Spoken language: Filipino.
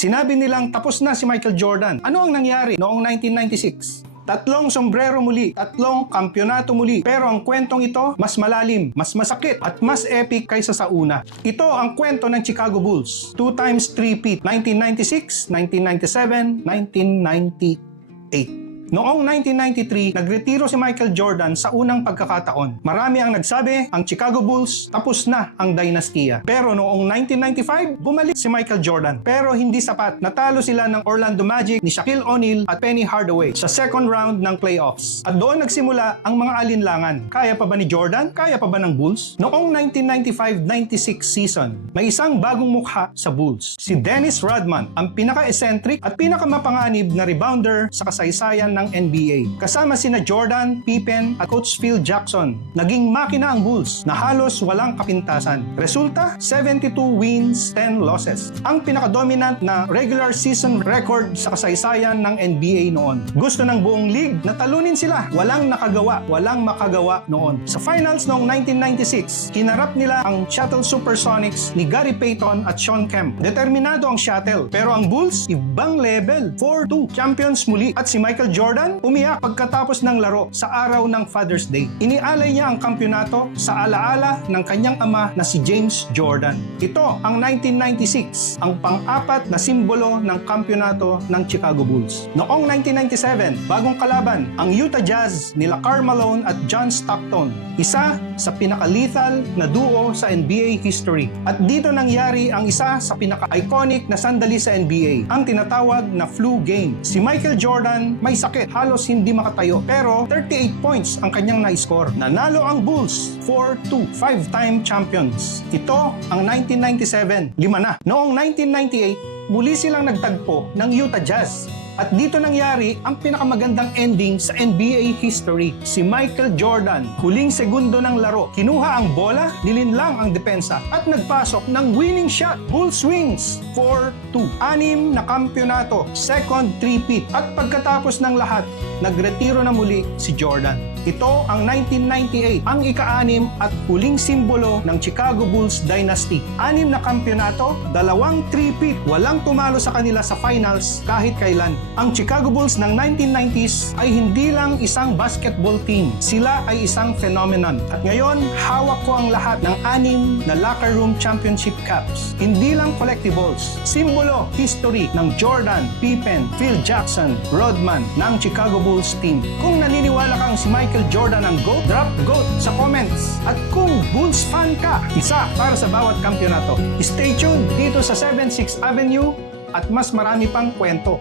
Sinabi nilang tapos na si Michael Jordan. Ano ang nangyari noong 1996? Tatlong sombrero muli, tatlong kampyonato muli. Pero ang kwentong ito, mas malalim, mas masakit, at mas epic kaysa sa una. Ito ang kwento ng Chicago Bulls. 2 times 3-peat, 1996, 1997, 1998. Noong 1993, nagretiro si Michael Jordan sa unang pagkakataon. Marami ang nagsabi, ang Chicago Bulls tapos na ang dinastiya. Pero noong 1995, bumalik si Michael Jordan. Pero hindi sapat. Natalo sila ng Orlando Magic ni Shaquille O'Neal at Penny Hardaway sa second round ng playoffs. At doon nagsimula ang mga alinlangan. Kaya pa ba ni Jordan? Kaya pa ba ng Bulls? Noong 1995-96 season, may isang bagong mukha sa Bulls. Si Dennis Rodman, ang pinaka-eccentric at pinaka-mapanganib na rebounder sa kasaysayan ng NBA. Kasama sina Jordan, Pippen at Coach Phil Jackson. Naging makina ang Bulls na halos walang kapintasan. Resulta, 72 wins, 10 losses. Ang pinaka-dominant na regular season record sa kasaysayan ng NBA noon. Gusto ng buong league na talunin sila. Walang makagawa noon. Sa finals noong 1996, kinarap nila ang Seattle Supersonics ni Gary Payton at Shawn Kemp. Determinado ang Seattle, pero ang Bulls, ibang level. 4-2 champions muli. At si Michael Jordan umiyak pagkatapos ng laro sa araw ng Father's Day. Inialay niya ang kampyonato sa alaala ng kanyang ama na si James Jordan. Ito ang 1996, ang pang-apat na simbolo ng kampyonato ng Chicago Bulls. Noong 1997, bagong kalaban, ang Utah Jazz nila Karl Malone at John Stockton, isa sa pinaka-lethal na duo sa NBA history. At dito nangyari ang isa sa pinaka-iconic na sandali sa NBA, ang tinatawag na flu game. Si Michael Jordan may sakit, halos hindi makatayo, pero 38 points ang kanyang na-score. Nanalo ang Bulls 4-2, 5-time champions. Ito ang 1997, 5 na. Noong 1998, muli silang nagtagpo ng Utah Jazz. At dito nangyari ang pinakamagandang ending sa NBA history. Si Michael Jordan, huling segundo ng laro, kinuha ang bola, nilinlang ang depensa at nagpasok ng winning shot. Bulls wins 4-2. 6 na kampyonato, second three-peat. At pagkatapos ng lahat, nagretiro na muli si Jordan. Ito ang 1998, ang ika-6 at huling simbolo ng Chicago Bulls dynasty. 6 na kampyonato, 2 three-peat. Walang tumalo sa kanila sa finals kahit kailan. Ang Chicago Bulls ng 1990s ay hindi lang isang basketball team. Sila ay isang phenomenon. At ngayon, hawak ko ang lahat ng 6 na locker room championship caps. Hindi lang collectibles. Simbolo, history ng Jordan, Pippen, Phil Jackson, Rodman ng Chicago Bulls team. Kung naniniwala kang si Michael Jordan ang GOAT, drop GOAT sa comments. At kung Bulls fan ka, isa para sa bawat kampyonato. Stay tuned dito sa 76th Avenue at mas marami pang kwento.